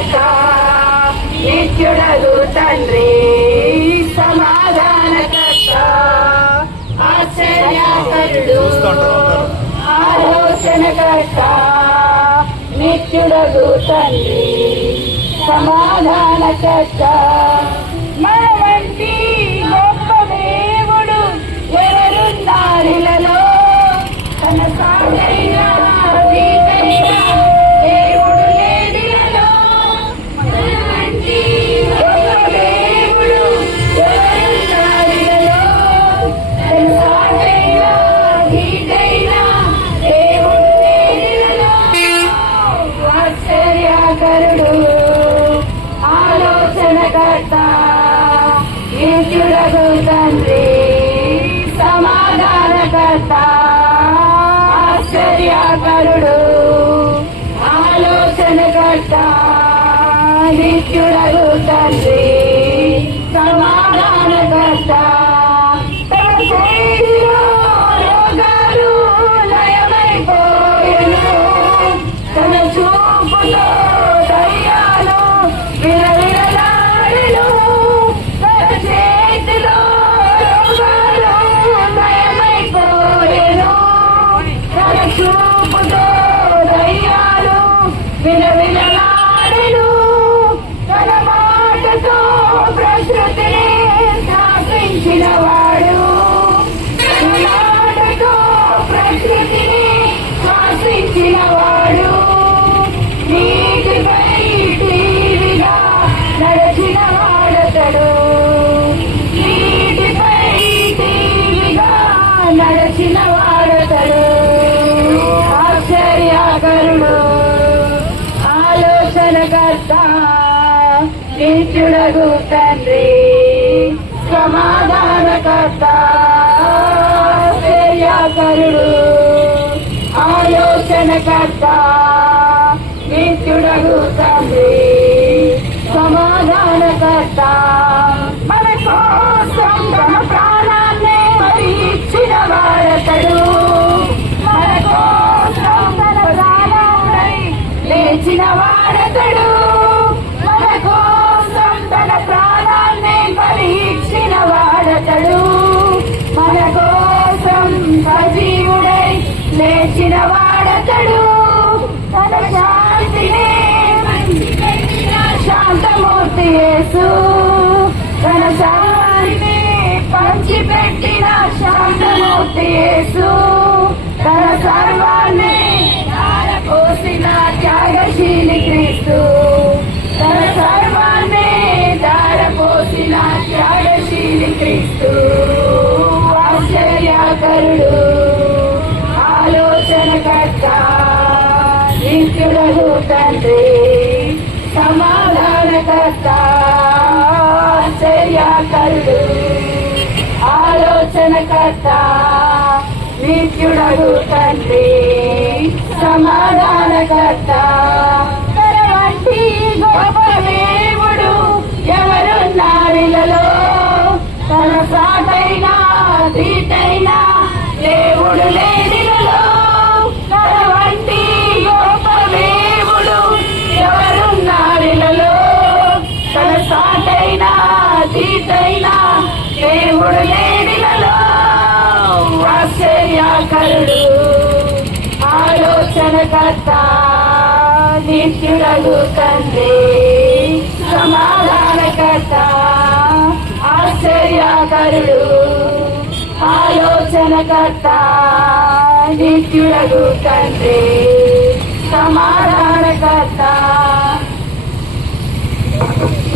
కర్త నిత్యుడగు తండ్రి సమాధానకర్త ఆశ్చర్యకరుడు ఆలోచనకర్త నిత్యుడగు తండ్రి సమాధానకర్త మన వంటి గొప్ప దేవుడు ఎవరున్నారిలలో తన సాగైన దేవుడు లేడిలలో మన వంటి గొప్ప దేవుడు ఎవరున్నారిలలో తన సాగైన గీతైన దేవుడు లేడిలలో ఆశ్చర్యకరుడు ఆలోచనకర్త నిత్యుడగు తండ్రి సమాధానకర్త ఆశ్చర్యకరుడు ఆలోచనకర్త నిత్యుడగు తండ్రి సమాధానకర్త తన చేతిలో రోగాలు నయమైపోయెను తన చూపుతో దయ్యాలు విలవిలలాడెను తన చేతిలో రోగాలు నయమైపోయెను తన చూపుతో దయ్యాలు విలవిలలాడెను తన మాటతో ప్రకృతిని శాసించినవాడు తన మాటతో ప్రకృతిని శాసించినవాడు నీటిపై టీవిగా నడిచిన వాడతడు నీటిపై టీవిగా నడిచిన వాడతడు ఆశ్చర్యకరుడు ఆలోచనకర్త నిత్యుడగు తండ్రి సమాధానకర్త ఆశ్చర్యకరుడు ఆలోచనకర్త నిత్యుడగు తండ్రి సమాధానకర్త మన కోసం తన ప్రాణాన్ని మరి ఇచ్చిన వాడతడు మన కోసం తన ప్రాణాన్ని లేచిన వాడతడు మన కోసం తన ప్రాణాన్ని మరి ఇచ్చిన వాడతడు మన కోసం సజీవుడై లేచిన వాడతడు తన శాంతిని శాంతమూర్తి యేసు తన శాంతిని పంచిపెట్టిన శాంతమూర్తి యేసు తన సర్వాన్ని ధారపోసిన త్యాగశీలి క్రీస్తు తన సర్వాన్ని ధారపోసిన త్యాగశీలి క్రీస్తు ఆశ్చర్యకరుడు ఆలోచనకర్త నిత్యుడగు తండ్రి సమాధానకర్త ఆశ్చర్యకరుడు ఆలోచనకర్త నిత్యుడగు తండ్రి సమాధానకర్త తన వంటి గొప్ప దేవుడు ఎవరున్నారిలలో తన సాటైన దీటైన దేవుడు లేడిలలో తన వంటి గొప్ప దేవుడు ఎవరున్నారిలలో తన సాటైన దీటైన దేవుడు లేడిలలో ఆశ్చర్యకరుడు ఆలోచనకర్త నిత్యుడగు తండ్రి సమాధానకర్త ఆశ్చర్యకరుడు ఆలోచనకర్త నిత్యుడగు తండ్రి